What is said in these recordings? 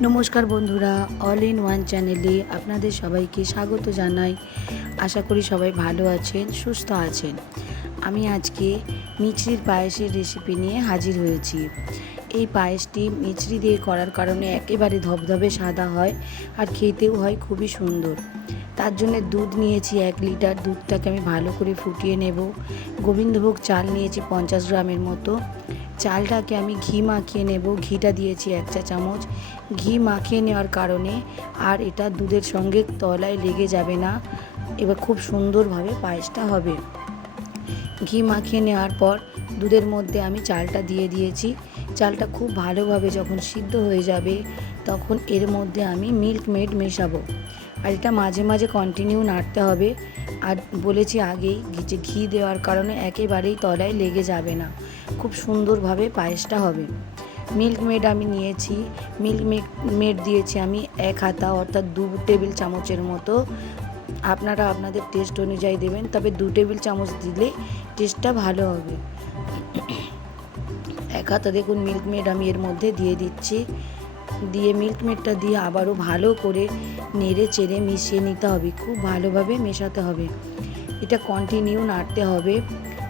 নমস্কার বন্ধুরা all in one চ্যানেলে আপনাদের সবাইকে স্বাগত জানাই। আশা করি সবাই ভালো আছেন, সুস্থ আছেন। আমি আজকে মিছরির পায়েসের রেসিপি নিয়ে হাজির হয়েছি। এই পায়েসটি মিছরি দিয়ে করার কারণে একেবারে ধবধবে সাদা হয় আর খেতেও হয় খুবই সুন্দর। তার জন্য দুধ নিয়েছি এক লিটার। দুধটাকে আমি ভালো করে ফুটিয়ে নেব। গোবিন্দভোগ চাল নিয়েছি পঞ্চাশ গ্রামের মতো। চালটাকে আমি ঘি মাখিয়ে নেব। ঘিটা দিয়েছি এক চা চামচ। ঘি মাখিয়ে নেওয়ার কারণে আর এটা দুধের সঙ্গে তলায় লেগে যাবে না। এবার খুব সুন্দরভাবে পায়েসটা হবে। ঘি মাখিয়ে নেওয়ার পর দুধের মধ্যে আমি চালটা দিয়ে দিয়েছি। চালটা খুব ভালোভাবে যখন সিদ্ধ হয়ে যাবে তখন এর মধ্যে আমি মিল্ক মেড মেশাবো। আর এটা মাঝে মাঝে কন্টিনিউ নাড়তে হবে। আর বলেছি আগেই যে ঘি দেওয়ার কারণে একেবারেই তলায় লেগে যাবে না। খুব সুন্দরভাবে পায়েসটা হবে। মিল্ক মেড আমি নিয়েছি। মিল্ক মেড দিয়েছি আমি এক হাতা অর্থাৎ দু টেবিল চামচের মতো। আপনারা আপনাদের টেস্ট অনুযায়ী দেবেন, তবে দু টেবিল চামচ দিলে টেস্টটা ভালো হবে। এক হাতা দেখুন মিল্ক মেড আমি এর মধ্যে দিয়ে দিচ্ছি। দিয়ে মিল্ক মেডটা দিয়ে আবারও ভালো করে নেড়ে চেড়ে মিশিয়ে নিতে হবে। খুব ভালোভাবে মেশাতে হবে। এটা কন্টিনিউ নাড়তে হবে।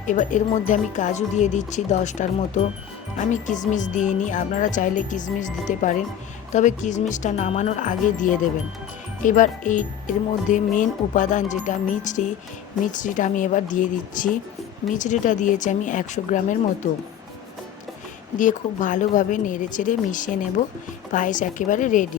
এবার এর মধ্যে আমি কাজু দিয়ে দিচ্ছি দশটার মতো। আমি কিশমিশ দিয়ে নিই। আপনারা চাইলে কিশমিশ দিতে পারেন। তবে কিশমিশটা নামানোর আগে দিয়ে দেবেন। এবার এই এর মধ্যে মেন উপাদান যেটা মিচড়ি মিচড়িটা আমি এবার দিয়ে দিচ্ছি। মিচড়িটা দিয়েছি আমি একশো গ্রামের মতো। দিয়ে খুব ভালোভাবে নেড়ে চেড়ে মিশিয়ে নেব। পায়েস একেবারে রেডি